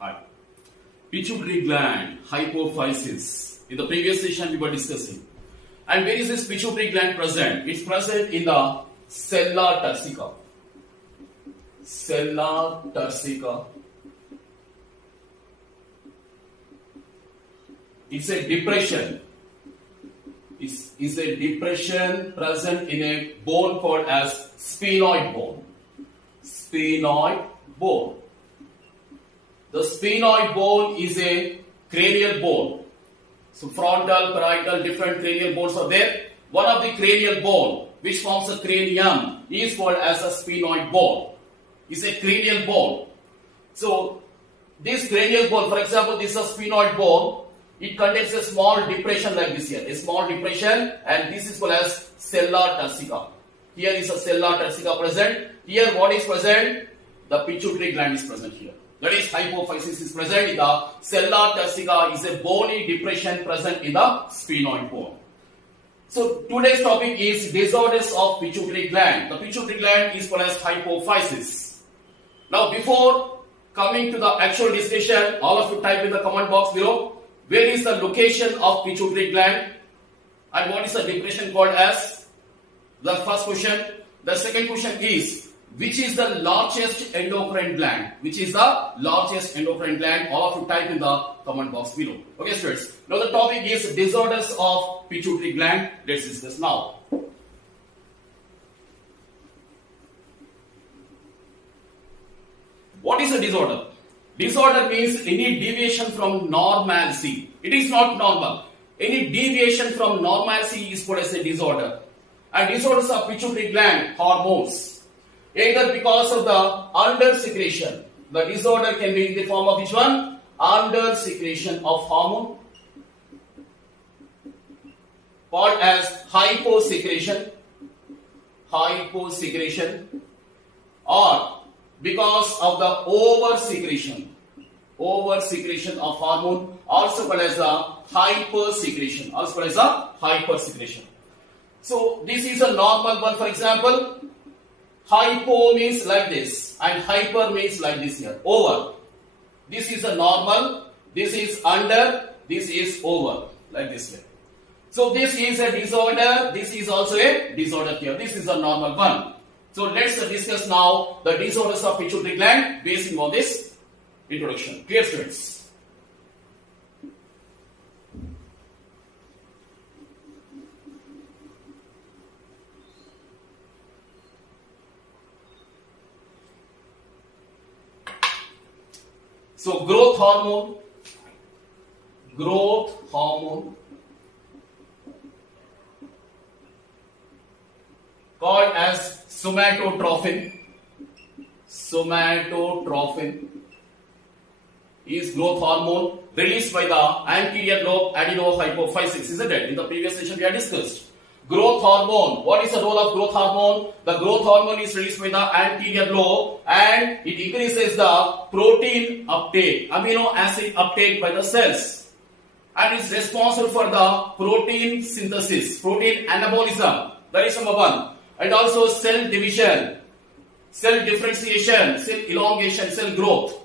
Hi. Pituitary gland, hypophysis. In the previous session we were discussing. And where is this pituitary gland present? It's present in the sella turcica. Sella turcica. It's a depression. It's a depression present in a bone called as sphenoid bone. Sphenoid bone. The sphenoid bone is a cranial bone. So frontal, parietal, different cranial bones are there. One of the cranial bone which forms a cranium is called as a sphenoid bone. It's a cranial bone. So this cranial bone, for example, this is a sphenoid bone. It contains a small depression like this here. A small depression, and this is called as sella turcica. Here is a sella turcica present. Here what is present? The pituitary gland is present here. That is, hypophysis is present in the sella turcica, is a bony depression present in the sphenoid bone. So today's topic is disorders of pituitary gland. The pituitary gland is called as hypophysis. Now before coming to the actual discussion, all of you type in the comment box below, where is the location of pituitary gland and what is the depression called as? The first question. The second question is, which is the largest endocrine gland? Which is the largest endocrine gland? All of you type in the comment box below. Okay, students. Now the topic is disorders of pituitary gland. Let's discuss now. What is a disorder? Disorder means any deviation from normalcy. It is not normal. Any deviation from normalcy is called as a disorder. And disorders of pituitary gland hormones. Either because of the under-secretion. The disorder can be in the form of which one? Under-secretion of hormone. Called as hyposecretion. Hyposecretion. Or because of the over-secretion. Over-secretion of hormone. Also called as the hypersecretion. Also called as the hypersecretion. So this is a normal one. For example, hypo means like this and hyper means like this here. Over. This is a normal. This is under. This is over. Like this here. So this is a disorder. This is also a disorder here. This is a normal one. So let's discuss now the disorders of pituitary gland based on this introduction. Clear, students? So growth hormone called as somatotrophin is growth hormone released by the anterior lobe adenohypophysis, isn't it? In the previous session we had discussed. Growth hormone. What is the role of growth hormone? The growth hormone is released by the anterior lobe and it increases the protein uptake, amino acid uptake by the cells, and is responsible for the protein synthesis, protein anabolism. That is number one. And also cell division, cell differentiation, cell elongation, cell growth.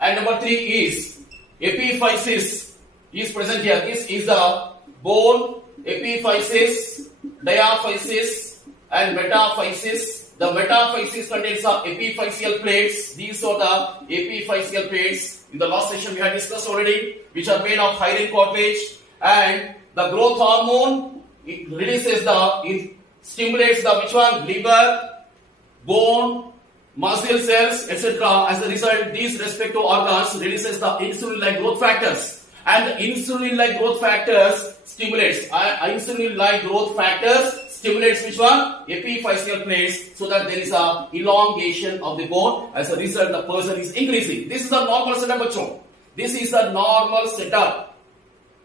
And number three is epiphysis is present here. This is the bone epiphysis, diaphysis and metaphysis. The metaphysis contains the epiphyseal plates. These are the epiphyseal plates. In the last session we had discussed already, which are made of hyaline cartilage. And the growth hormone, it releases it stimulates the which one? Liver, bone, muscle cells, etc. As a result, these respective organs releases the insulin-like growth factors. And the insulin-like growth factors stimulates. Insulin-like growth factors stimulates which one? Epiphyseal plates, so that there is a elongation of the bone. As a result, the person is increasing. This is a normal setup, bachcho. This is a normal setup.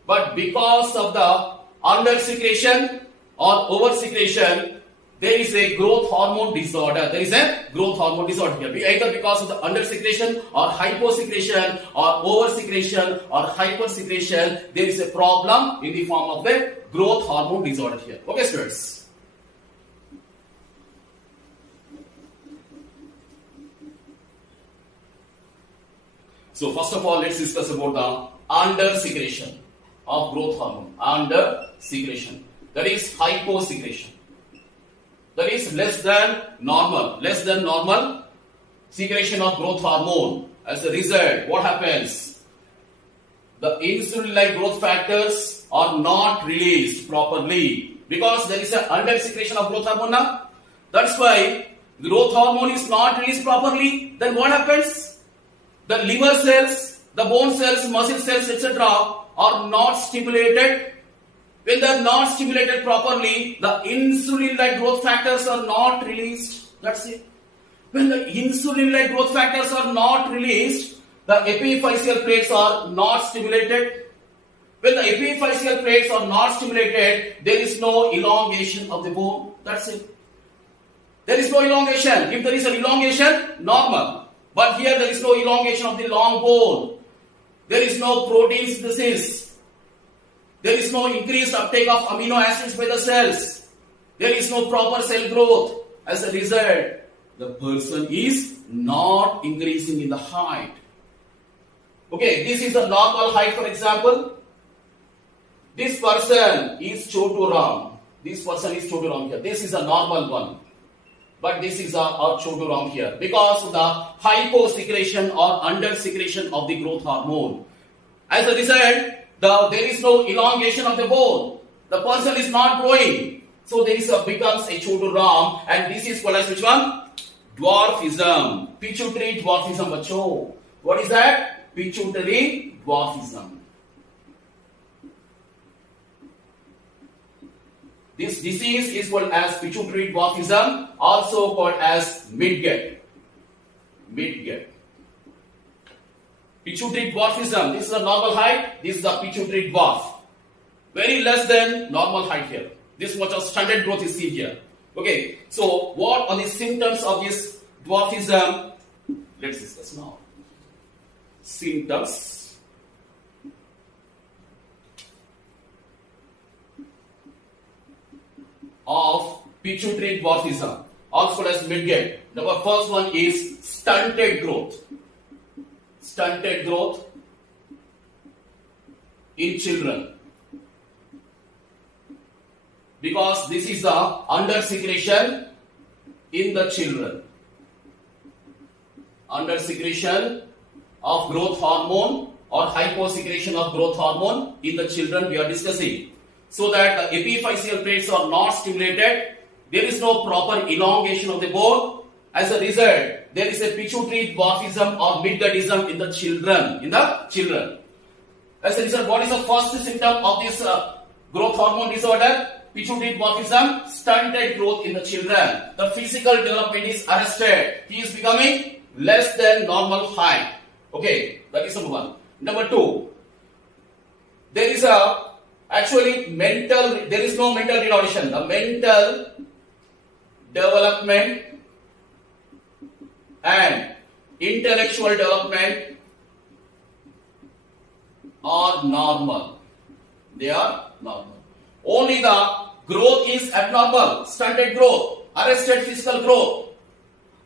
But because of the under-secretion or over-secretion, there is a growth hormone disorder. There is a growth hormone disorder here. Either because of the under-secretion or hyposecretion or over-secretion or hypersecretion, there is a problem in the form of the growth hormone disorder here. Okay, students? So first of all, let's discuss about the under secretion of growth hormone. Under secretion, that is hyposecretion. That is less than normal secretion of growth hormone. As a result, what happens? The insulin-like growth factors are not released properly because there is an under secretion of growth hormone now. That's why growth hormone is not released properly. Then what happens? The liver cells, the bone cells, muscle cells, etc. are not stimulated. When they are not stimulated properly, the insulin-like growth factors are not released. That's it. When the insulin-like growth factors are not released, the epiphyseal plates are not stimulated. When the epiphyseal plates are not stimulated, there is no elongation of the bone. That's it. There is no elongation. If there is an elongation, normal. But here there is no elongation of the long bone. There is no protein synthesis. There is no increased uptake of amino acids by the cells. There is no proper cell growth. As a result, the person is not increasing in the height. Okay, this is the normal height, for example. This person is Choturam. This person is Choturam here. This is a normal one. But this is our Choturam here. Because of the hyposecretion or under secretion of the growth hormone. As a result, there is no elongation of the bone. The person is not growing. So there becomes a Choturam, and this is called as which one? Dwarfism. Pituitary dwarfism, bacho. What is that? Pituitary dwarfism. This disease is called as pituitary dwarfism, also called as midget. Midget. Pituitary dwarfism. This is a normal height. This is a pituitary dwarf. Very less than normal height here. This much of stunted growth is seen here. Okay. So what are the symptoms of this dwarfism? Let's discuss now. Symptoms of pituitary dwarfism, also called as midget. The first one is stunted growth. Stunted growth in children. Because this is the under secretion in the children. Under secretion of growth hormone or hyposecretion of growth hormone in the children we are discussing. So that the epiphyseal plates are not stimulated, there is no proper elongation of the bone. As a result, there is a pituitary dwarfism or midgetism in the children. As a result, what is the first symptom of this growth hormone disorder? Pituitary dwarfism, stunted growth in the children. The physical development is arrested. He is becoming less than normal height. Okay, that is number one. Number two, there is no mental retardation. The mental development and intellectual development are normal. They are normal. Only the growth is abnormal, stunted growth, arrested physical growth.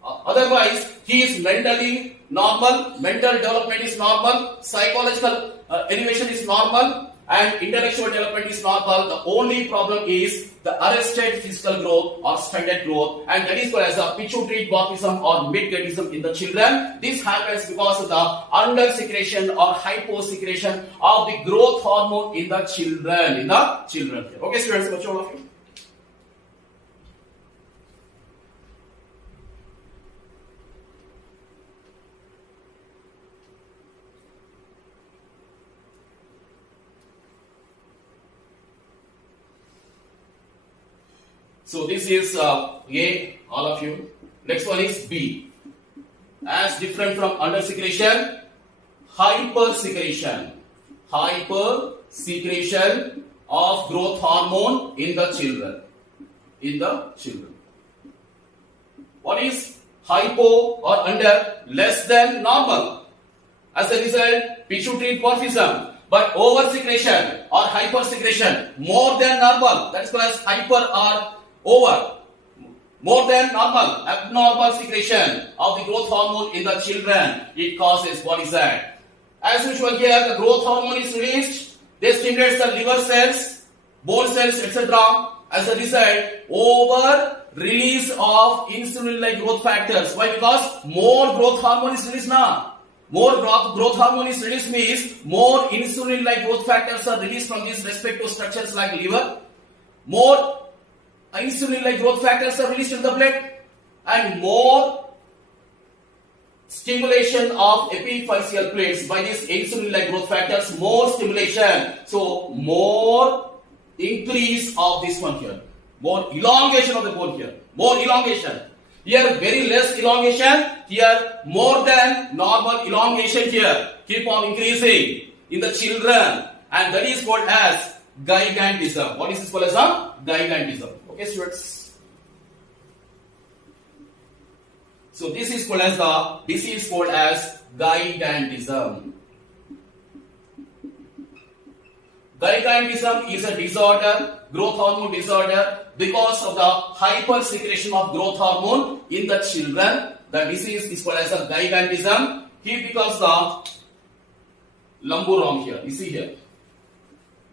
Otherwise, he is mentally normal, mental development is normal, psychological elevation is normal, and intellectual development is normal. The only problem is the arrested physical growth or stunted growth, and that is called as a pituitary dwarfism or midgetism in the children. This happens because of the under secretion or hyposecretion of the growth hormone in the children. Okay, students, what's all of you? So this is A, all of you. Next one is B. As different from under secretion, hypersecretion. Hypersecretion of growth hormone in the children. What is hypo or under? Less than normal. As a result, pituitary dwarfism. But oversecretion or hypersecretion more than normal. That is called as hyper or over. More than normal, abnormal secretion of the growth hormone in the children. It causes, what is that? As usual here, the growth hormone is released. They stimulate the liver cells, bone cells, etc. As a result, over release of insulin-like growth factors. Why? Because more growth hormone is released now. More growth hormone is released means more insulin-like growth factors are released from these respective structures like liver. More insulin-like growth factors are released in the blood, and more stimulation of epiphyseal plates by these insulin-like growth factors. More stimulation, so more increase of this one here. More elongation of the bone here. More elongation. Here very less elongation. Here more than normal elongation here. Keep on increasing in the children, and that is called as gigantism. What is this called as a gigantism? Okay, students. So this is called as the disease called as gigantism. Gigantism is a disorder, growth hormone disorder, because of the hypersecretion of growth hormone in the children. The disease is called as a gigantism. He becomes the Lamburam here. You see here.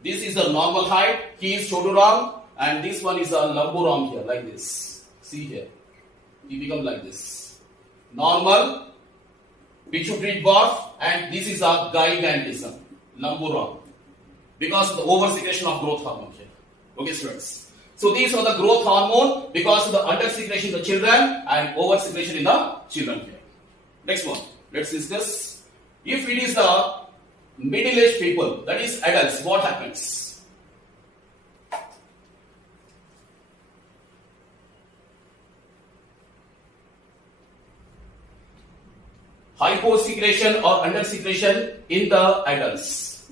This is a normal height. He is Choduram, and this one is a Lamburam here, like this. See here. He becomes like this. Normal, pituitary dwarf, and this is a gigantism, Lamburam, because of the oversecretion of growth hormone here. Okay, students. So these are the growth hormone because of the undersecretion in the children and oversecretion in the children here. Next one. Let's discuss. If it is the middle-aged people, that is adults, what happens? Hyposecretion or undersecretion in the adults.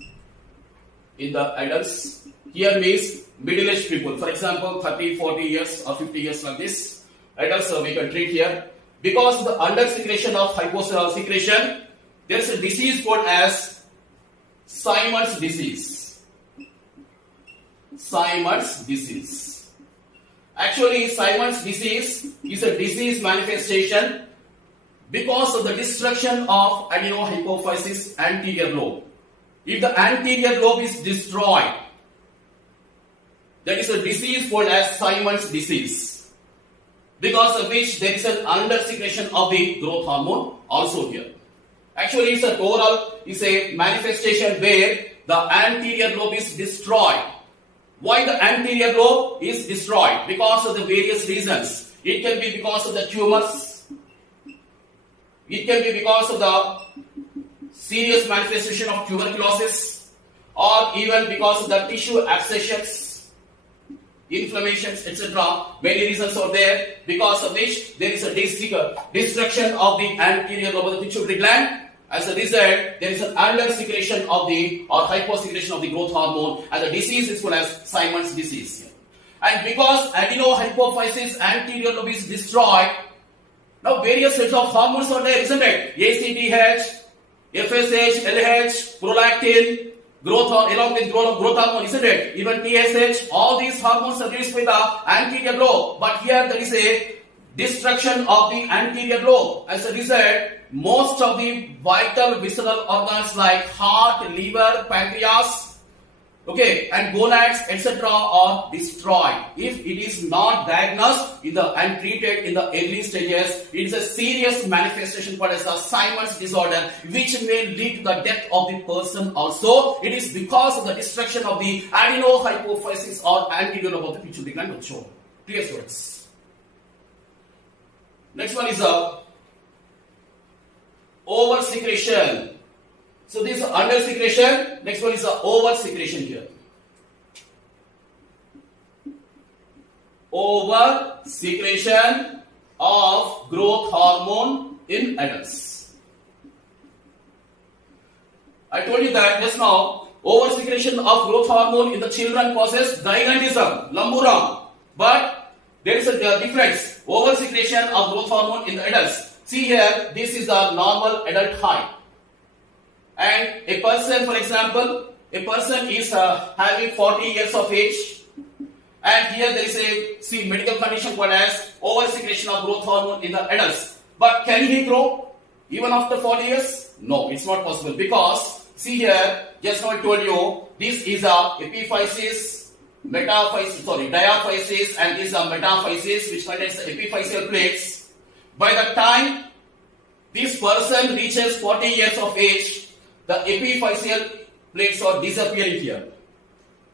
In the adults, here means middle-aged people. For example, 30, 40 years or 50 years like this. Adults we can treat here. Because of the undersecretion of hyposecretion, there is a disease called as Simon's disease. Simon's disease. Actually, Simon's disease is a disease manifestation because of the destruction of adenohypophysis anterior lobe. If the anterior lobe is destroyed, that is a disease called as Simon's disease, because of which there is an undersecretion of the growth hormone also here. Actually, it's a manifestation where the anterior lobe is destroyed. Why the anterior lobe is destroyed? Because of the various reasons. It can be because of the tumors. It can be because of the serious manifestation of tuberculosis, or even because of the tissue abscessions, inflammations, etc. Many reasons are there, because of which there is a destruction of the anterior lobe of the pituitary gland. As a result, there is an undersecretion of the or hyposecretion of the growth hormone, and the disease is called as Simon's disease. And because adenohypophysis anterior lobe is destroyed, now various sets of hormones are there, isn't it? ACTH, FSH, LH, prolactin, along with growth hormone, isn't it? Even TSH, all these hormones are released by the anterior lobe. But here there is a destruction of the anterior lobe. As a result, most of the vital visceral organs like heart, liver, pancreas, and gonads, etc. are destroyed. If it is not diagnosed and treated in the early stages, it is a serious manifestation called as the Simon's disorder, which may lead to the death of the person also. It is because of the destruction of the adenohypophysis or anterior lobe of the pituitary gland which shown. Clear, students? Next one is oversecretion. So this is undersecretion. Next one is the oversecretion here. Oversecretion of growth hormone in adults. I told you that just now, oversecretion of growth hormone in the children causes gigantism, Lamburam. But there is a difference. Oversecretion of growth hormone in the adults. See here, this is the normal adult height. And a person, for example, a person is having 40 years of age, and here there is a medical condition called as oversecretion of growth hormone in the adults. But can he grow even after 40 years? No, it's not possible because see here, just now I told you this is a epiphysis, diaphysis, and this is a metaphysis which contains the epiphyseal plates. By the time this person reaches 40 years of age, the epiphyseal plates are disappearing here.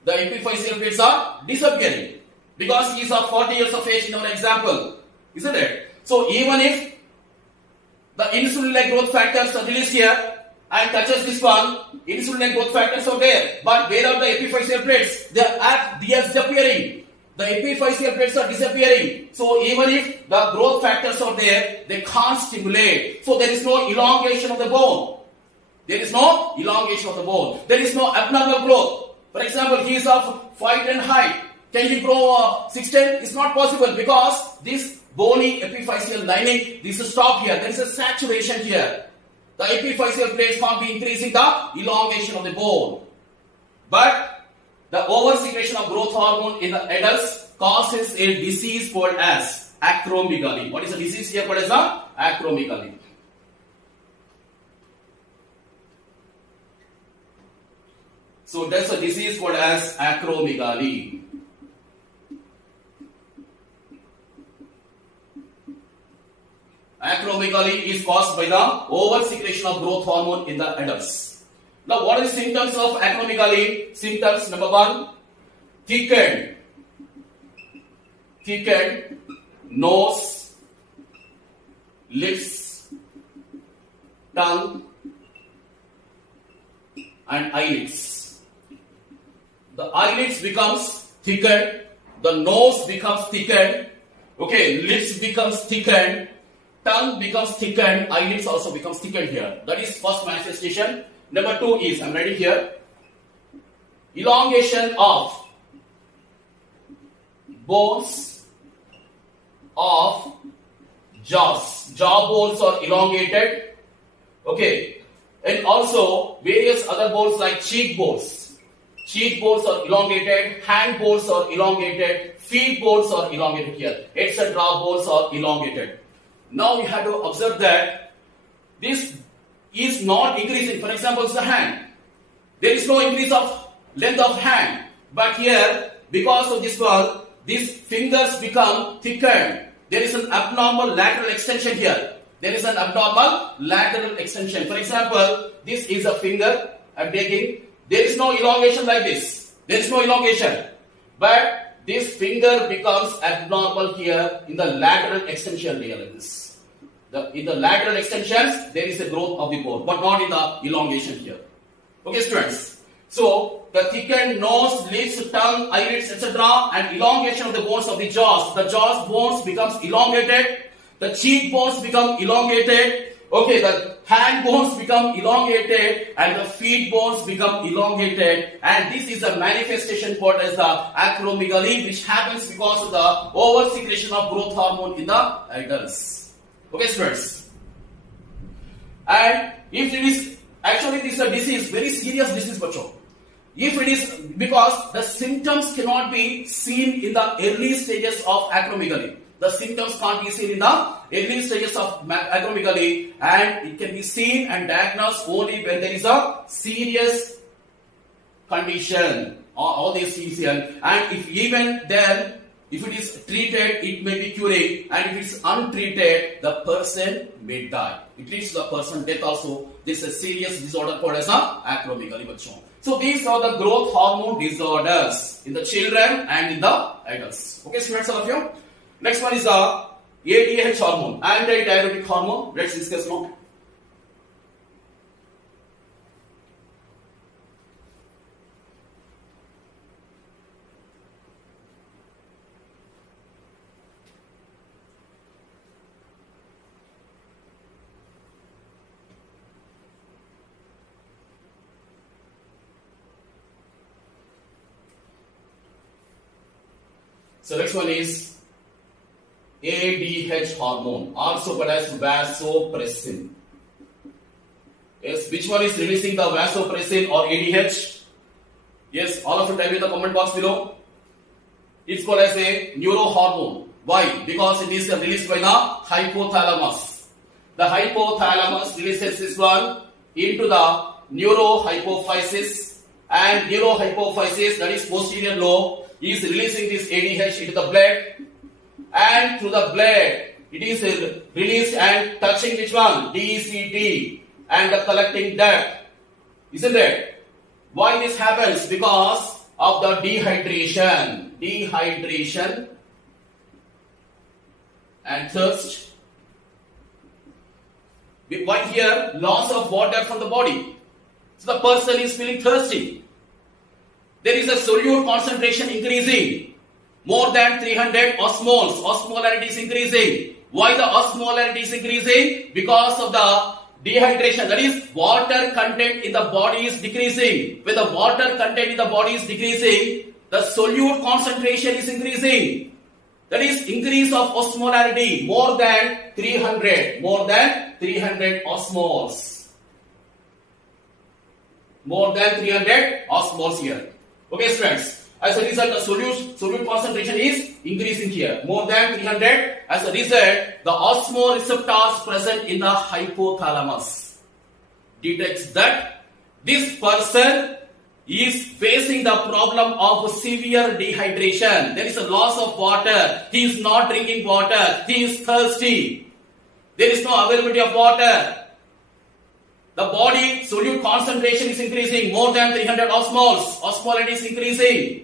The epiphyseal plates are disappearing because he is of 40 years of age in our example, isn't it? So even if the insulin-like growth factors are released here and touches this one, insulin-like growth factors are there, but where are the epiphyseal plates? They are disappearing. The epiphyseal plates are disappearing. So even if the growth factors are there, they can't stimulate. So there is no elongation of the bone. There is no elongation of the bone. There is no abnormal growth. For example, he is of 5'10" height. Can he grow 6'10"? It's not possible because this bony epiphyseal lining, this is stopped here. There is a saturation here. The epiphyseal plates can't be increasing the elongation of the bone. But the oversecretion of growth hormone in the adults causes a disease called as acromegaly. What is the disease here called as the acromegaly? So that's a disease called as acromegaly. Acromegaly is caused by the oversecretion of growth hormone in the adults. Now, what are the symptoms of acromegaly? Symptoms number 1, thickened nose, lips, tongue, and eyelids. The eyelids becomes thickened, the nose becomes thickened, okay, lips becomes thickened, tongue becomes thickened, eyelids also becomes thickened here. That is first manifestation. Number 2 is, I'm writing here, elongation of bones of jaws. Jaw bones are elongated, okay, and also various other bones like cheek bones. Cheek bones are elongated, hand bones are elongated, feet bones are elongated here, etc. Bones are elongated. Now we have to observe that this is not increasing. For example, it's the hand. There is no increase of length of hand. But here, because of this one, these fingers become thickened. There is an abnormal lateral extension here. There is an abnormal lateral extension. For example, this is a finger I'm taking. There is no elongation like this. There is no elongation. But this finger becomes abnormal here in the lateral extension area like this. In the lateral extensions, there is a growth of the bone, but not in the elongation here. Okay, students. So, the thickened nose, lips, tongue, eyelids, etc. and elongation of the bones of the jaws. The jaws bones becomes elongated. The cheek bones become elongated. Okay, the hand bones become elongated and the feet bones become elongated, and this is a manifestation called as the acromegaly, which happens because of the oversecretion of growth hormone in the adults. Okay, students. And if it is actually this is a disease, very serious disease, bacho. If it is because the symptoms cannot be seen in the early stages of acromegaly. The symptoms can't be seen in the early stages of acromegaly, and it can be seen and diagnosed only when there is a serious condition. All these things here, and if even then, if it is treated, it may be curing, and if it is untreated, the person may die. It leads to the person death also. This is a serious disorder called as acromegaly. So these are the growth hormone disorders in the children and in the adults. Okay, students, all of you. Next one is the ADH hormone, anti-diuretic hormone. Let's discuss now. So next one is ADH hormone, also called as vasopressin. Yes, which one is releasing the vasopressin or ADH? Yes, all of you type in the comment box below. It's called as a neurohormone. Why? Because it is released by the hypothalamus. The hypothalamus releases this one, into the neurohypophysis, and neurohypophysis, that is posterior lobe, is releasing this ADH into the blood, and through the blood it is released and touching which one? DCT and the collecting duct. Isn't it? Why this happens? Because of the dehydration and thirst. Why here? Loss of water from the body. So the person is feeling thirsty. There is a solute concentration increasing. More than 300 osmoles. Osmolarity is increasing. Why the osmolarity is increasing? Because of the dehydration. That is, water content in the body is decreasing. When the water content in the body is decreasing, the solute concentration is increasing. That is, increase of osmolarity more than 300 osmoles. More than 300 osmoles here. Okay, students. As a result, the solute concentration is increasing here. More than 300. As a result, the osmoreceptors present in the hypothalamus detects that this person is facing the problem of severe dehydration. There is a loss of water. He is not drinking water. He is thirsty. There is no availability of water. The body solute concentration is increasing more than 300 osmoles. Osmolarity is increasing.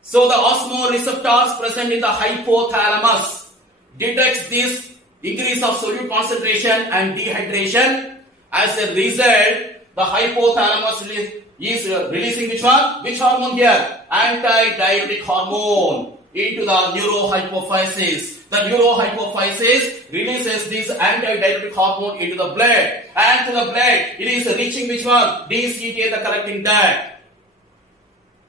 So the osmoreceptors present in the hypothalamus detects this increase of solute concentration and dehydration. As a result, the hypothalamus is releasing which one? Which hormone here? Antidiuretic hormone into the neurohypophysis. The neurohypophysis releases this antidiuretic hormone into the blood, and to the blood it is reaching which one? DCT and the collecting duct.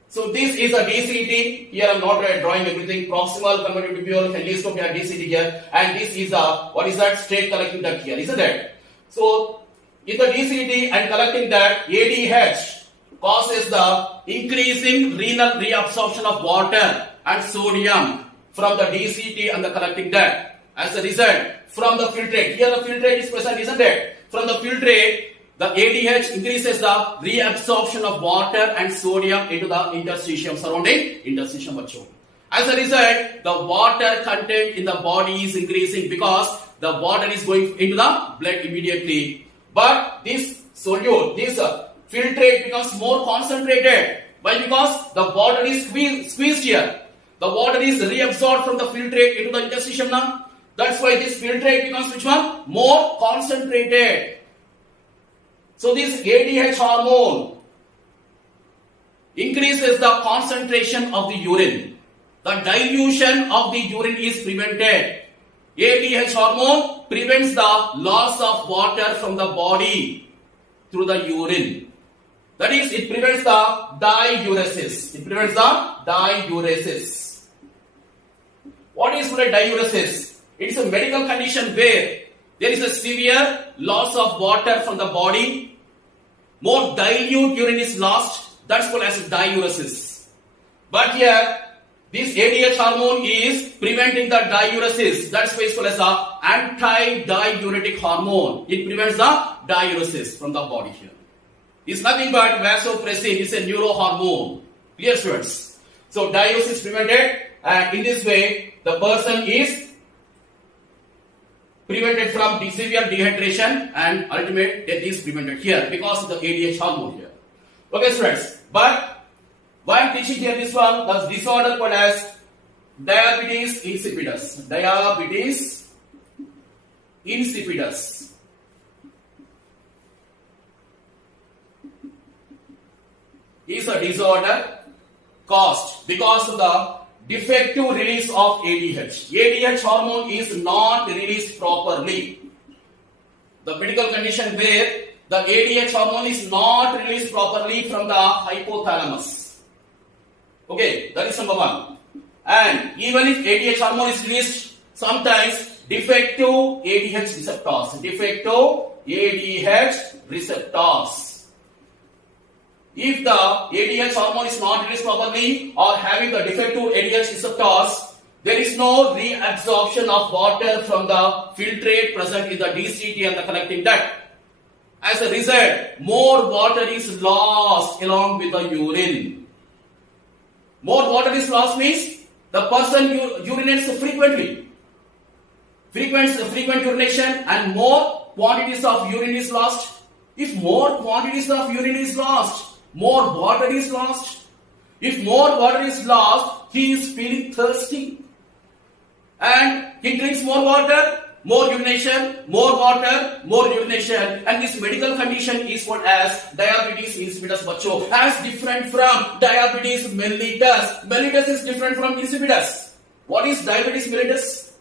So this is a DCT. Here I am not drawing everything. Proximal convoluted tubule, telescope DCT here, and this is a what is that? Straight collecting duct here, isn't it? So in the DCT and collecting duct, ADH causes the increasing renal reabsorption of water and sodium from the DCT and the collecting duct. As a result, from the filtrate, here the filtrate is present, isn't it? From the filtrate, the ADH increases the reabsorption of water and sodium into the interstitium, surrounding interstitium. As a result, the water content in the body is increasing because the water is going into the blood immediately. But this solute, this filtrate becomes more concentrated. Why? Because the water is squeezed here. The water is reabsorbed from the filtrate into the interstitium now. That's why this filtrate becomes which one? More concentrated. So this ADH hormone increases the concentration of the urine. The dilution of the urine is prevented. ADH hormone prevents the loss of water from the body through the urine. That is, it prevents the diuresis. It prevents the diuresis. What is diuresis? It is a medical condition where there is a severe loss of water from the body. More dilute urine is lost. That's called as diuresis. But here, this ADH hormone is preventing the diuresis. That's why it's called as the anti-diuretic hormone. It prevents the diuresis from the body here. It's nothing but vasopressin. It's a neurohormone. Clear, students? So diuresis is prevented, and in this way, the person is prevented from severe dehydration, and ultimate death is prevented here because of the ADH hormone here. Okay, students. But why I'm teaching here this one? The disorder called as diabetes insipidus. Diabetes insipidus. Is a disorder caused because of the defective release of ADH. ADH hormone is not released properly. The medical condition where the ADH hormone is not released properly from the hypothalamus. Okay, that is number one. And even if ADH hormone is released, sometimes defective ADH receptors. Defective ADH receptors. If the ADH hormone is not released properly or having the defective ADH receptors, there is no reabsorption of water from the filtrate present in the DCT and the collecting duct. As a result, more water is lost along with the urine. More water is lost means the person urinates frequently. Frequent urination and more quantities of urine is lost. If more quantities of urine is lost, more water is lost. If more water is lost, he is feeling thirsty. And he drinks more water, more urination, more water, more urination. And this medical condition is called as diabetes insipidus bachcho. As different from diabetes mellitus. Mellitus is different from insipidus. What is diabetes mellitus?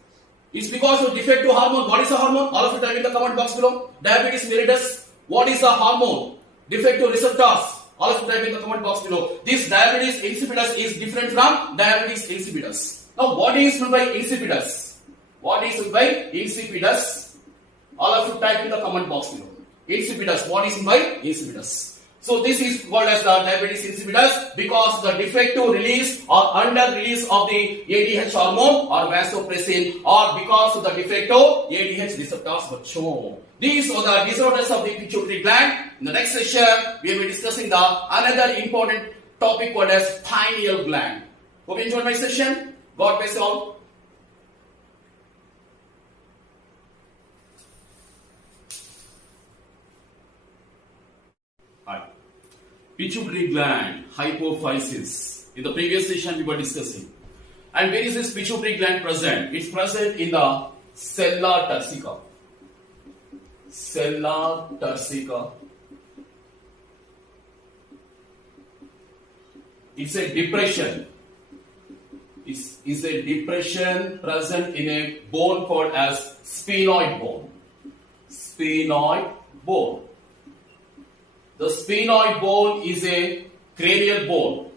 It's because of defective hormone. What is a hormone? All of you type in the comment box below. Diabetes mellitus. What is a hormone? Defective receptors. All of you type in the comment box below. This diabetes insipidus is different from diabetes insipidus. Now, what is meant by insipidus? What is meant by insipidus? All of you type in the comment box below. Insipidus. What is meant by insipidus? So this is called as the diabetes insipidus because the defective release or under release of the ADH hormone or vasopressin or because of the defective ADH receptors were shown. These are the disorders of the pituitary gland. In the next session, we will be discussing the another important topic called as pineal gland. Hope you enjoyed my session. God bless you all. Pituitary gland, hypophysis. In the previous session we were discussing. And where is this pituitary gland present? It's present in the sella turcica. Sella turcica. It's a depression. It's a depression present in a bone called as sphenoid bone. Sphenoid bone. The sphenoid bone is a cranial bone.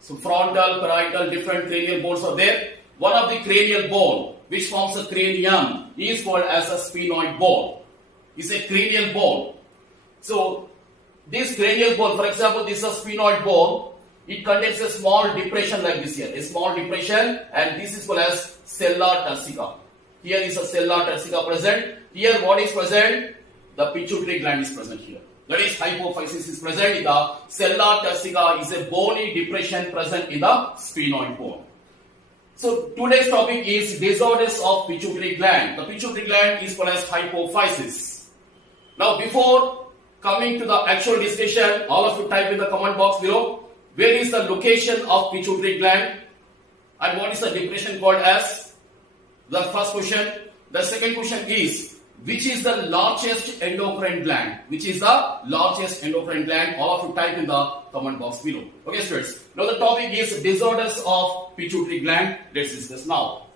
So frontal, parietal, different cranial bones are there. One of the cranial bone which forms a cranium is called as a sphenoid bone. It's a cranial bone. So this cranial bone, for example, this is a sphenoid bone. It contains a small depression like this here. A small depression and this is called as sella turcica. Here is a sella turcica present. Here what is present? The pituitary gland is present here. That is, hypophysis is present in the sella turcica is a bony depression present in the sphenoid bone. So today's topic is disorders of pituitary gland. The pituitary gland is called as hypophysis. Now before coming to the actual discussion, all of you type in the comment box below, where is the location of pituitary gland and what is the depression called as? The first question. The second question is, which is the largest endocrine gland? Which is the largest endocrine gland? All of you type in the comment box below. Okay, students. Now the topic is disorders of pituitary gland. Let's discuss now.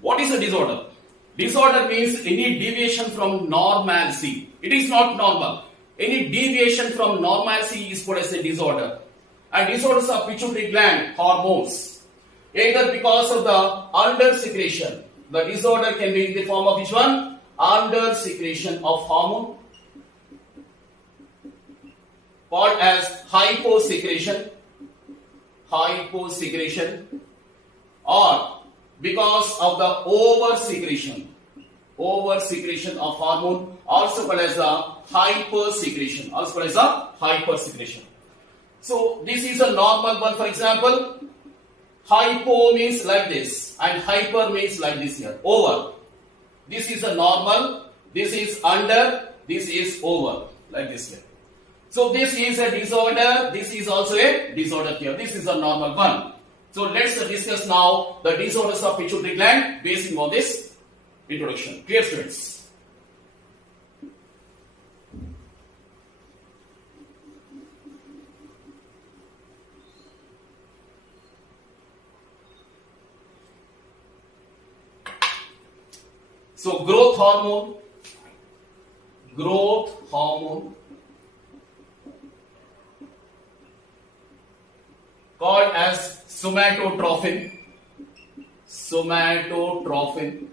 What is a disorder? Disorder means any deviation from normalcy. It is not normal. Any deviation from normalcy is called as a disorder. And disorders of pituitary gland hormones. Either because of the under secretion. The disorder can be in the form of which one? Under secretion of hormone called as hyposecretion. Hyposecretion. Or because of the oversecretion. Oversecretion of hormone also called as the hypersecretion. Also called as the hypersecretion. So this is a normal one, for example. Hypo means like this and hyper means like this here. Over. This is a normal. This is under. This is over. Like this here. So this is a disorder. This is also a disorder here. This is a normal one. So let's discuss now the disorders of pituitary gland based on this introduction. Clear, students? So growth hormone called as somatotrophin. Somatotrophin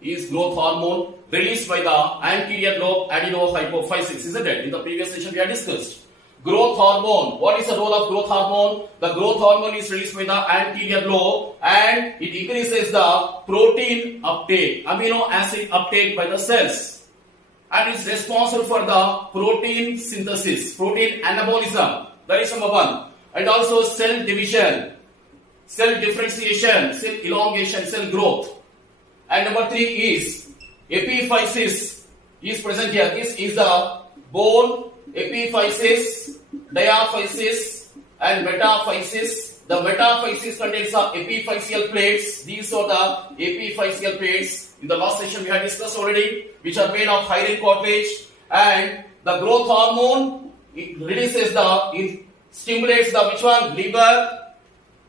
is growth hormone released by the anterior lobe adenohypophysis, isn't it? In the previous session we had discussed. growth hormone. What is the role of growth hormone? The growth hormone is released by the anterior lobe and it increases the protein uptake, amino acid uptake by the cells, and is responsible for the protein synthesis, protein anabolism. That is number one. And also cell division, cell differentiation, cell elongation, cell growth. And number three is epiphysis is present here. This is the bone epiphysis, diaphysis and metaphysis. The metaphysis contains the epiphyseal plates. These are the epiphyseal plates. In the last session we had discussed already, which are made of hyaline cartilage. And the growth hormone, it releases it stimulates the which one? Liver,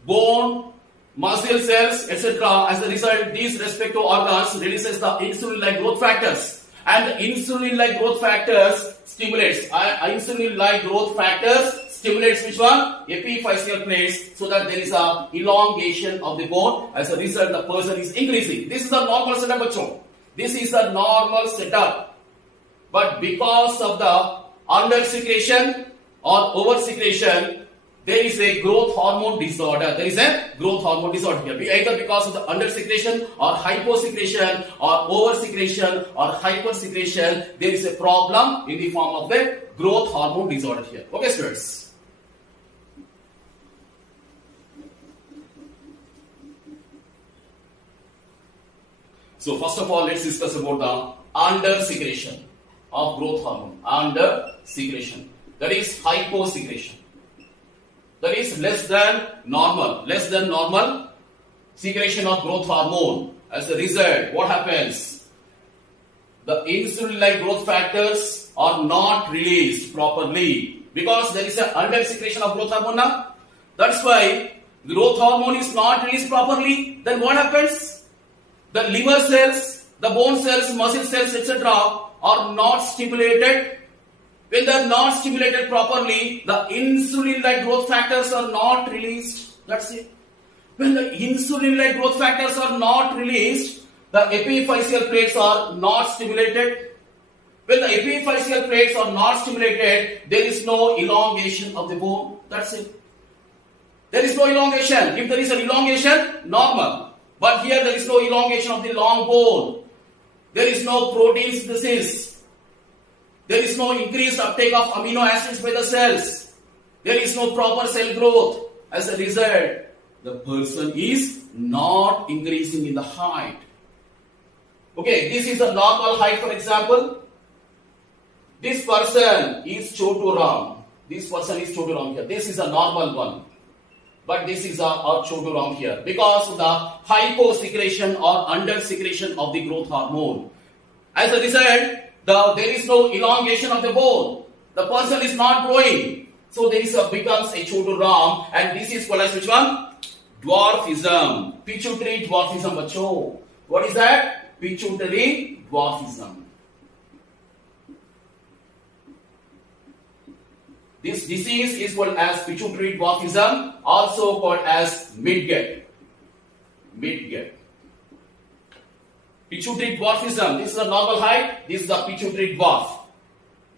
bone, muscle cells, etc. As a result, these respective organs releases the insulin-like growth factors, and the insulin-like growth factors stimulates insulin-like growth factors stimulates which one? Epiphyseal plates, so that there is a elongation of the bone. As a result, the person is increasing. This is the normal setup, bachcho. This is the normal setup. But because of the under secretion or over secretion, there is a growth hormone disorder. There is a growth hormone disorder here. Either because of the under secretion or hyposecretion or over secretion or hypersecretion, there is a problem in the form of the growth hormone disorder here. Okay, students. So first of all, let's discuss about the under secretion of growth hormone. Under secretion, that is hyposecretion. That is less than normal secretion of growth hormone. As a result, what happens? The insulin-like growth factors are not released properly because there is an under secretion of growth hormone now. That's why growth hormone is not released properly. Then what happens? The liver cells, the bone cells, muscle cells, etc. are not stimulated. When they are not stimulated properly, the insulin-like growth factors are not released. That's it. When the insulin-like growth factors are not released, the epiphyseal plates are not stimulated. When the epiphyseal plates are not stimulated, there is no elongation of the bone. That's it. There is no elongation. If there is an elongation, normal. But here there is no elongation of the long bone. There is no protein synthesis. There is no increased uptake of amino acids by the cells. There is no proper cell growth. As a result, the person is not increasing in the height. Okay, this is the normal height, for example. This person is Choturam. This person is Choturam here. This is a normal one. But this is a Choturam here. Because of the hyposecretion or under secretion of the growth hormone. As a result, there is no elongation of the bone. The person is not growing. So there is becomes a Choturam, and this is called as which one? Dwarfism. Pituitary dwarfism, bacho. What is that? Pituitary dwarfism. This disease is called as pituitary dwarfism, also called as midget. Midget. Pituitary dwarfism. This is the normal height. This is the pituitary dwarf.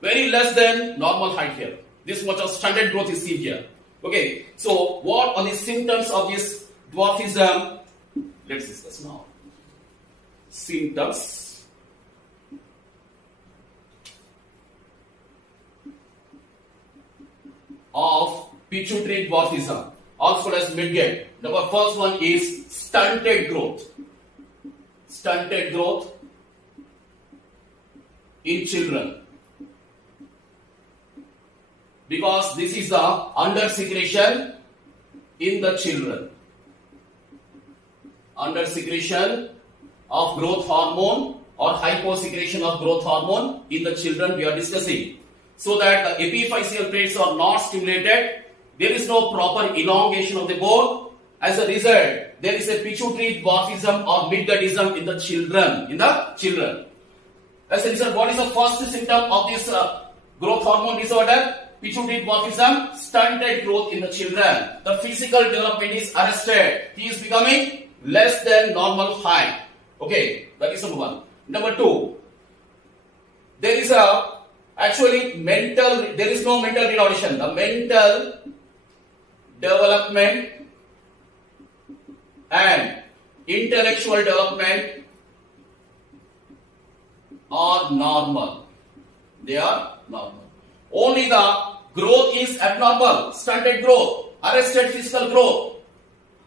Very less than normal height here. This much of stunted growth is seen here. Okay. So what are the symptoms of this dwarfism? Let's discuss now. Symptoms of pituitary dwarfism, also called as midget. The first one is stunted growth. Stunted growth in children. Because this is the under secretion in the children. Under secretion of growth hormone or hyposecretion of growth hormone in the children we are discussing. So that the epiphyseal plates are not stimulated, there is no proper elongation of the bone. As a result, there is a pituitary dwarfism or midgetism in the children. As a result, what is the first symptom of this growth hormone disorder? Pituitary dwarfism, stunted growth in the children. The physical development is arrested. He is becoming less than normal height. Okay, that is number one. Number two, there is Actually, there is no mental retardation. The mental development and intellectual development are normal. They are normal. Only the growth is abnormal, stunted growth, arrested physical growth.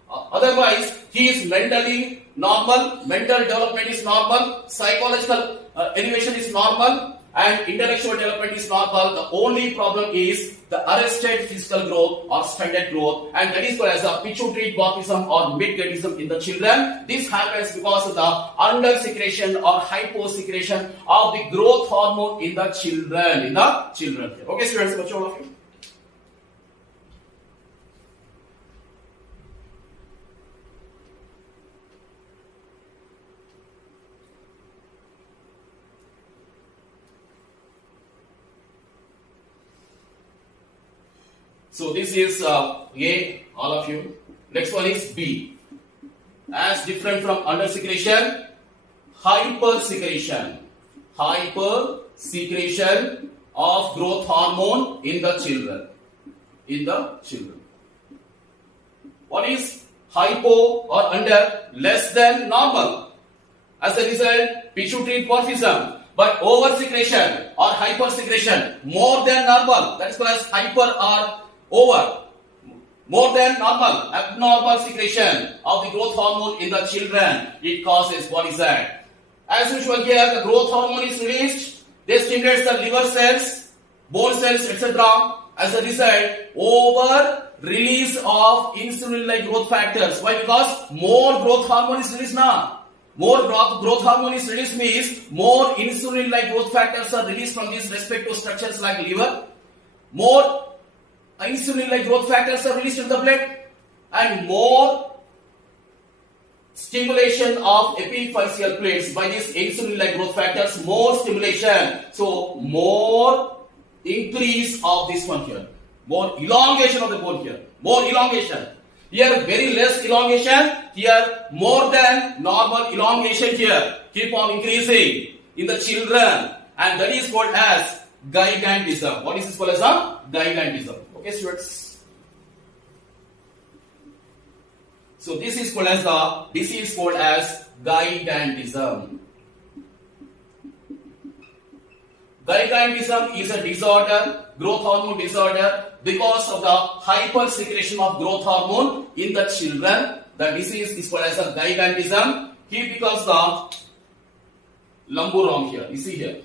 Otherwise, he is mentally normal, mental development is normal, psychological elevation is normal, and intellectual development is normal. The only problem is the arrested physical growth or stunted growth, and that is called as a pituitary dwarfism or mid-gaddism in the children. This happens because of the under-secretion or hyposecretion of the growth hormone in the children. Okay, students, what's all of you? So this is A, all of you. Next one is B. As different from undersecretion, hypersecretion. Hypersecretion of growth hormone in the children. What is hypo or under? Less than normal. As a result, pituitary dwarfism. But oversecretion or hypersecretion more than normal. That is called as hyper or over. More than normal, abnormal secretion of the growth hormone in the children. It causes, what is that? As usual here, the growth hormone is released. They stimulate the liver cells, bone cells, etc. As a result, over release of insulin-like growth factors. Why? Because more growth hormone is released now. More growth hormone is released means more insulin-like growth factors are released from these respective structures like liver. More insulin-like growth factors are released in the blood, and more stimulation of epiphyseal plates by these insulin-like growth factors, more stimulation. So, more increase of this one here. More elongation of the bone here. More elongation. Here, very less elongation. Here, more than normal elongation here. Keep on increasing in the children. And that is called as gigantism. What is this called as a gigantism? Okay, students. So this is called as the disease called as gigantism. Gigantism is a disorder, growth hormone disorder, because of the hypersecretion of growth hormone in the children. The disease is called as a gigantism. Here becomes the lumborum here. You see here.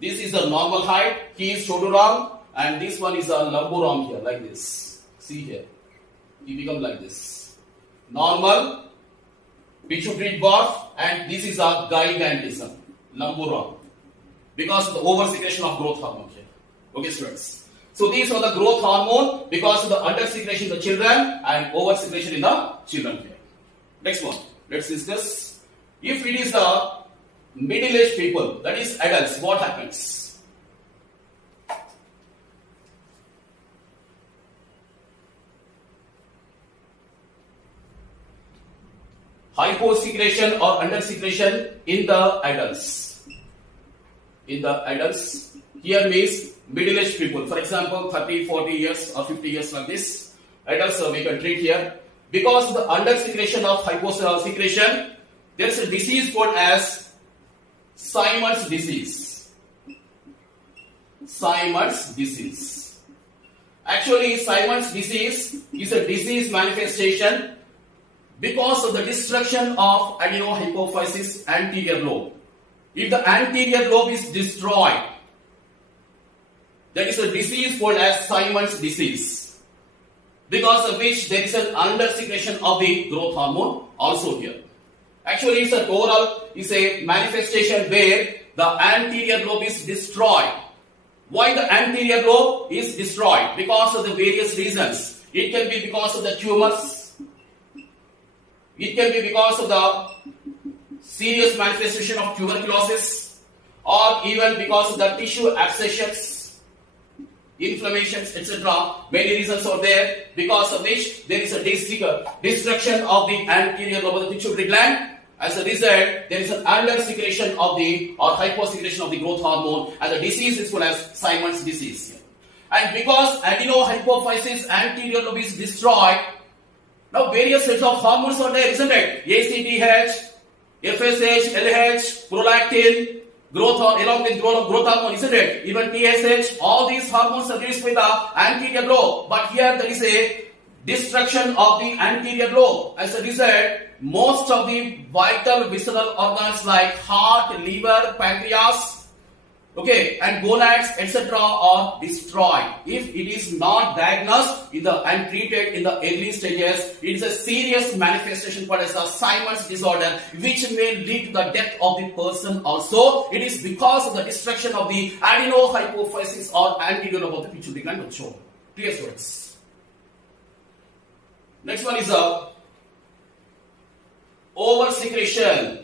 This is a normal height. He is chodoram, and this one is a lumborum here, like this. See here. He becomes like this. Normal, pituitary dwarf, and this is a gigantism, lumborum, because of the oversecretion of growth hormone here. Okay, students. So these are the growth hormone because of the undersecretion in the children and oversecretion in the children here. Next one. Let's discuss. If it is the middle-aged people, that is adults, what happens? Hyposecretion or undersecretion in the adults. In the adults, here means middle-aged people. For example, 30, 40 years or 50 years like this. Adults we can treat here. Because of the undersecretion of hyposecretion, there is a disease called as Simon's disease. Simon's disease. Actually, Simon's disease is a disease manifestation because of the destruction of adenohypophysis anterior lobe. If the anterior lobe is destroyed, that is a disease called as Simon's disease, because of which there is an undersecretion of the growth hormone also here. Actually, it's a manifestation where the anterior lobe is destroyed. Why the anterior lobe is destroyed? Because of the various reasons. It can be because of the tumors. It can be because of the serious manifestation of tuberculosis, or even because of the tissue abscessions, inflammations, etc. Many reasons are there, because of which there is a destruction of the anterior lobe of the pituitary gland, As a result, there is an under-secretion of the or hyposecretion of the growth hormone, and the disease is called as Simon's disease. And because adenohypophysis anterior lobe is destroyed, now various sets of hormones are there, isn't it? ACTH, FSH, LH, prolactin, along with growth hormone, isn't it? Even TSH, all these hormones are released by the anterior lobe. But here there is a destruction of the anterior lobe. As a result, most of the vital visceral organs like heart, liver, pancreas, and gonads, etc. are destroyed. If it is not diagnosed and treated in the early stages, it is a serious manifestation called as the Simon's disorder, which may lead to the death of the person also. It is because of the destruction of the adenohypophysis or anterior lobe of the pituitary gland which shown. Clear, students? Next one is over-secretion.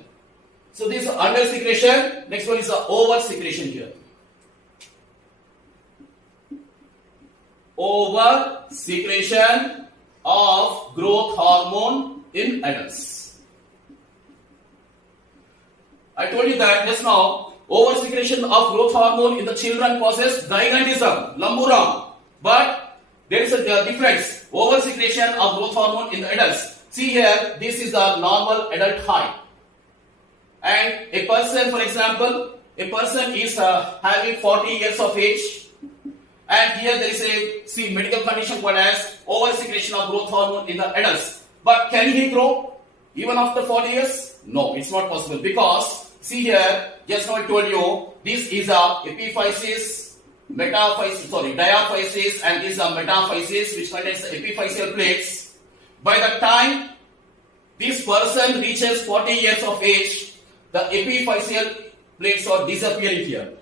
So this is under-secretion. Next one is over-secretion here. Over-secretion of growth hormone in adults. I told you that just now, over-secretion of growth hormone in the children causes gigantism, lamburam. But there is a difference. Over-secretion of growth hormone in the adults. See here, this is the normal adult height. And a person, for example, a person is having 40 years of age, and here there is a medical condition called as over-secretion of growth hormone in the adults. But can he grow even after 40 years? No, it's not possible, because see here, just now I told you, this is a epiphysis, diaphysis, and this is a metaphysis which contains the epiphyseal plates. By the time this person reaches 40 years of age, the epiphyseal plates are disappearing here.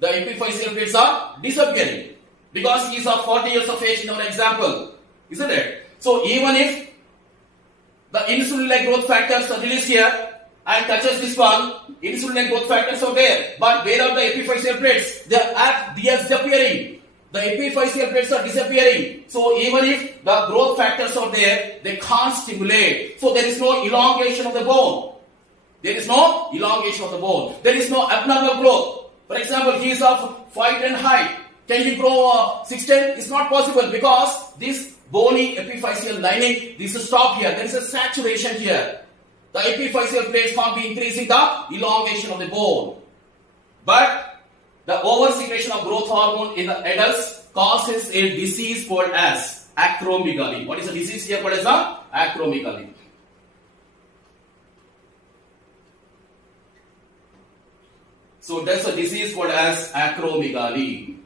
The epiphyseal plates are disappearing because he is of 40 years of age in our example, isn't it? So even if the insulin-like growth factors are released here and touches this one, insulin-like growth factors are there, but where are the epiphyseal plates? They are disappearing. The epiphyseal plates are disappearing. So even if the growth factors are there, they can't stimulate. So there is no elongation of the bone. There is no elongation of the bone. There is no abnormal growth. For example, he is of 5'10" height. Can he grow 6'10"? It's not possible, because this bony epiphyseal lining, this is stopped here. There is a saturation here. The epiphyseal plates can't be increasing the elongation of the bone. But the over-secretion of growth hormone in the adults causes a disease called as acromegaly. What is the disease here called as acromegaly? So that's a disease called as acromegaly.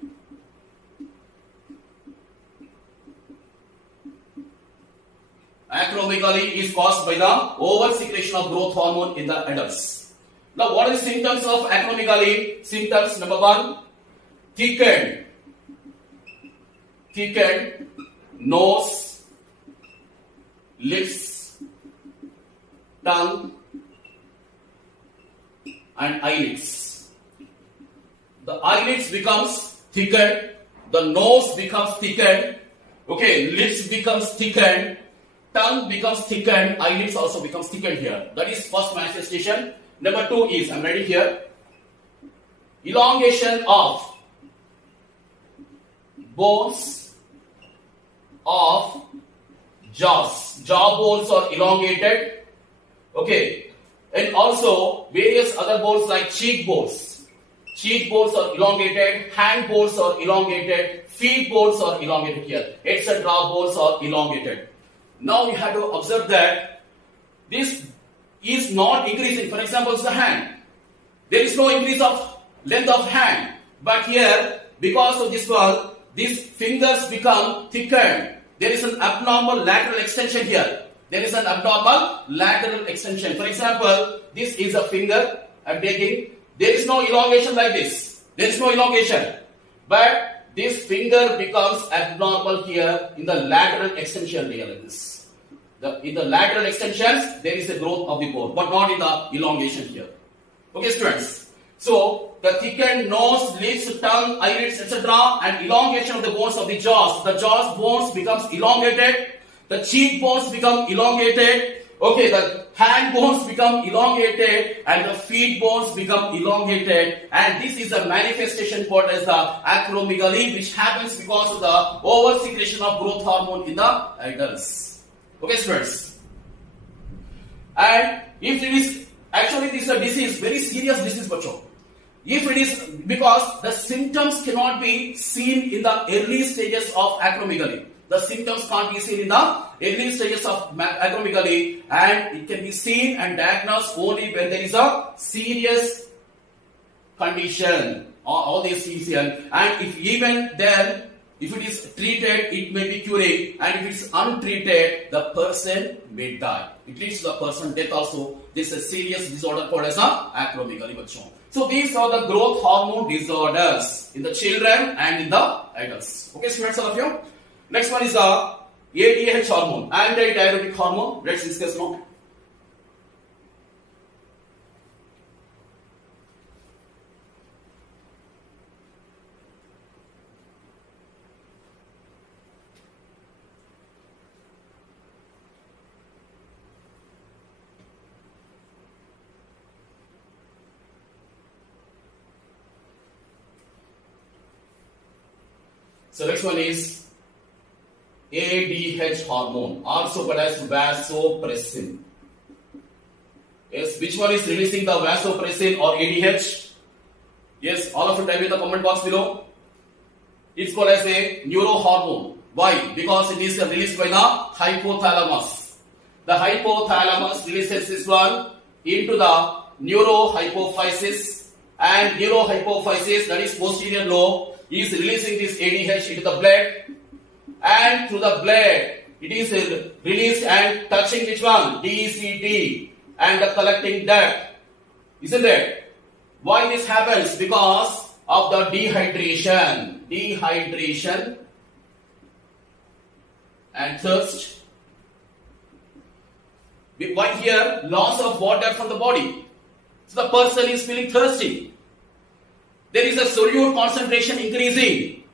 Acromegaly is caused by the over-secretion of growth hormone in the adults. Now, what are the symptoms of acromegaly? Symptoms: number one, thickened nose, lips, tongue, and eyelids. The eyelids becomes thickened, the nose becomes thickened, lips becomes thickened, tongue becomes thickened, eyelids also becomes thickened here. That is first manifestation. Number two is, I'm writing here, elongation of bones of jaws. Jaw bones are elongated. And also various other bones like cheek bones. Cheek bones are elongated, hand bones are elongated, feet bones are elongated here, etc. Bones are elongated. Now we have to observe that this is not increasing. For example, the hand. There is no increase of length of hand. But here, because of this one, these fingers become thickened. There is an abnormal lateral extension here. There is an abnormal lateral extension. For example, this is a finger I'm taking. There is no elongation like this. There is no elongation. But this finger becomes abnormal here in the lateral extension here like this. In the lateral extensions, there is a growth of the bone, but not in the elongation here. Okay, students. So, the thickened nose, lips, tongue, eyelids, etc. and elongation of the bones of the jaws. The jaws bones becomes elongated. The cheek bones become elongated. Okay, the hand bones become elongated and the feet bones become elongated, and this is a manifestation called as the acromegaly, which happens because of the over secretion of growth hormone in the adults. Okay, students. And if it is actually this is a disease, very serious disease, bacho. If it is because the symptoms cannot be seen in the early stages of acromegaly. The symptoms can't be seen in the early stages of acromegaly, and it can be seen and diagnosed only when there is a serious condition. All these things here. And if even then, if it is treated, it may be cured, and if it is untreated, the person may die. It leads to the person death also. This is a serious disorder called as acromegaly. So these are the growth hormone disorders in the children and in the adults. Okay, students, all of you. Next one is the ADH hormone, anti-diuretic hormone. Let's discuss now. So next one is ADH hormone, also called as vasopressin. Yes, which one is releasing the vasopressin or ADH? Yes, all of you type in the comment box below. It's called as a neurohormone. Why? Because it is released by the hypothalamus. The hypothalamus releases this one into the neurohypophysis, and neurohypophysis, that is posterior lobe, is releasing this ADH into the blood, and through the blood it is released and touching which one? DCT and the collecting duct. Isn't it? Why this happens? Because of the dehydration and thirst. Why here? Loss of water from the body. So the person is feeling thirsty. There is a solute concentration increasing.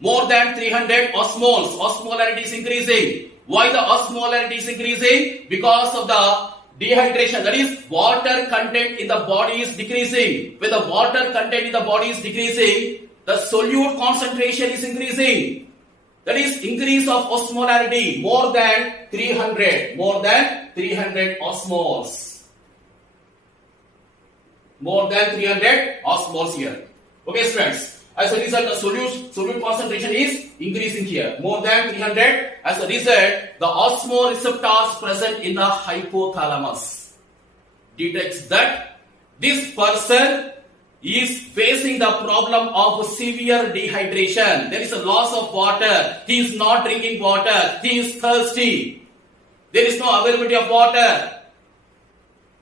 More than 300 osmoles. Osmolarity is increasing. Why the osmolarity is increasing? Because of the dehydration. That is, water content in the body is decreasing. When the water content in the body is decreasing, the solute concentration is increasing. That is, increase of osmolarity more than 300. More than 300 osmoles. More than 300 osmoles here. Okay, students. As a result, the solute concentration is increasing here. More than 300. As a result, the osmoreceptors present in the hypothalamus detects that this person is facing the problem of severe dehydration. There is a loss of water. He is not drinking water. He is thirsty. There is no availability of water.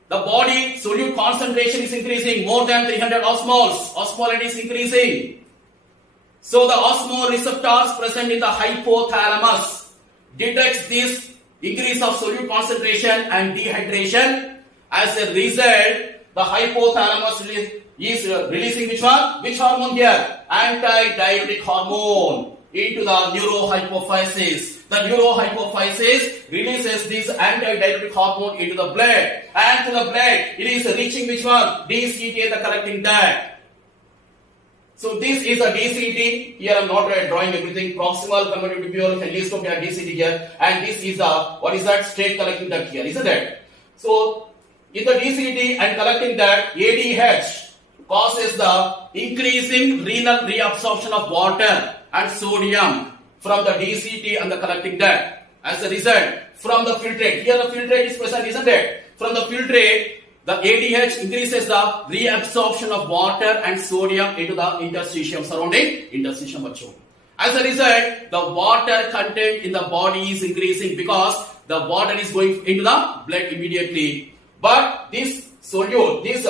The body solute concentration is increasing. More than 300 osmoles. Osmolarity is increasing. So the osmoreceptors present in the hypothalamus detects this increase of solute concentration and dehydration. As a result, the hypothalamus is releasing which one? Which hormone here? Anti-diuretic hormone into the neurohypophysis. The neurohypophysis releases this anti-diuretic hormone into the blood, and to the blood it is reaching which one? DCT, the collecting duct. So this is a DCT. Here I am not drawing everything. Proximal converted tubule, heliostopia, DCT here, and this is a what is that? Straight collecting duct here, isn't it? So in the DCT and collecting duct, ADH causes the increasing renal reabsorption of water and sodium from the DCT and the collecting duct. As a result, from the filtrate, here the filtrate is present, isn't it? From the filtrate, the ADH increases the reabsorption of water and sodium into the interstitium, surrounding interstitium. As a result, the water content in the body is increasing because the water is going into the blood immediately. But this solute, this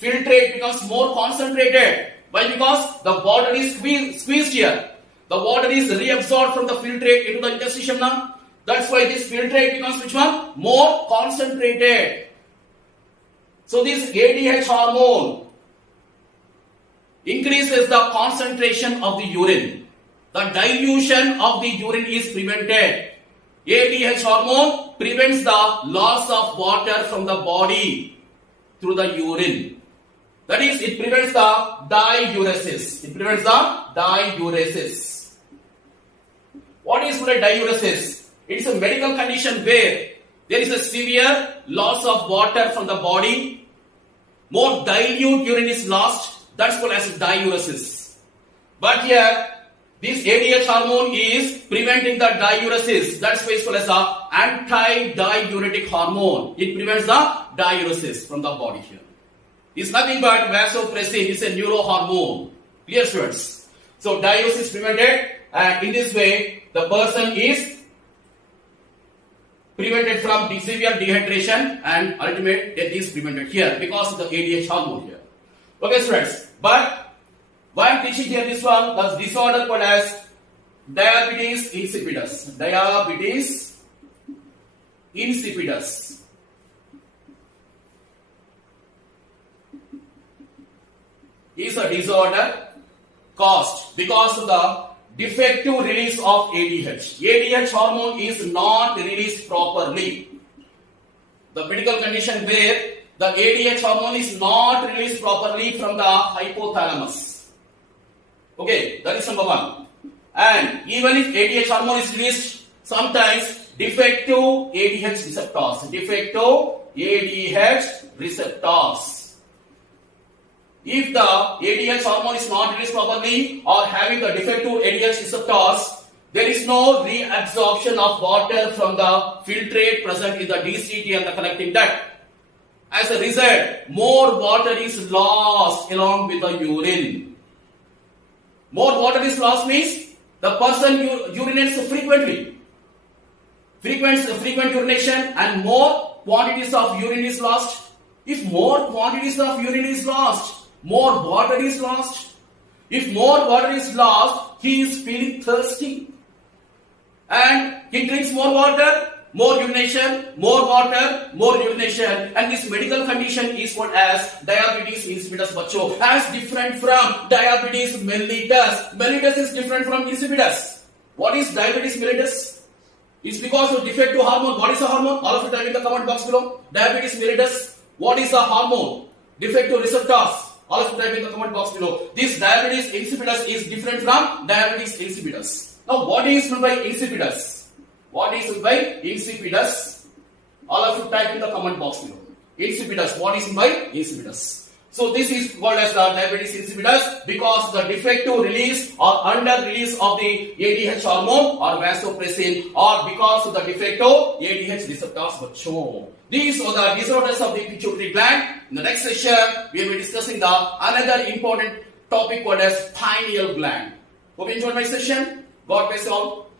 filtrate becomes more concentrated. Why? Because the water is squeezed here. The water is reabsorbed from the filtrate into the interstitium now. That's why this filtrate becomes which one? More concentrated. So this ADH hormone increases the concentration of the urine. The dilution of the urine is prevented. ADH hormone prevents the loss of water from the body through the urine. That is, it prevents the diuresis. It prevents the diuresis. What is diuresis? It is a medical condition where there is a severe loss of water from the body. More dilute urine is lost. That's called as diuresis. But here, this ADH hormone is preventing the diuresis. That's why it's called as the anti-diuretic hormone. It prevents the diuresis from the body here. It's nothing but vasopressin. It's a neurohormone. Clear, students? So diuresis prevented, and in this way, the person is prevented from severe dehydration, and ultimate death is prevented here because of the ADH hormone here. Okay, students. But why I'm teaching here this one? The disorder called as diabetes insipidus. Diabetes insipidus. Is a disorder caused because of the defective release of ADH. ADH hormone is not released properly. The medical condition where the ADH hormone is not released properly from the hypothalamus. Okay, that is number one. And even if ADH hormone is released, sometimes defective ADH receptors. Defective ADH receptors. If the ADH hormone is not released properly or having the defective ADH receptors, there is no reabsorption of water from the filtrate present in the DCT and the collecting duct. As a result, more water is lost along with the urine. More water is lost means the person urinates frequently. Frequent urination and more quantities of urine is lost. If more quantities of urine is lost, more water is lost. If more water is lost, he is feeling thirsty. And he drinks more water, more urination, more water, more urination. And this medical condition is called as diabetes insipidus bacho. As different from diabetes mellitus. Mellitus is different from insipidus. What is diabetes mellitus? It's because of defective hormone. What is a hormone? All of you type in the comment box below. Diabetes mellitus. What is a hormone? Defective receptors. All of you type in the comment box below. This diabetes insipidus is different from diabetes insipidus. Now, what is meant by insipidus? What is meant by insipidus? All of you type in the comment box below. Insipidus. What is meant by insipidus? So, this is called as the diabetes insipidus because the defective release or under release of the ADH hormone or vasopressin, or because of the defective ADH receptors. These are the disorders of the pituitary gland. In the next session, we will be discussing the another important topic called as pineal gland. Hope you enjoyed my session. God bless you all.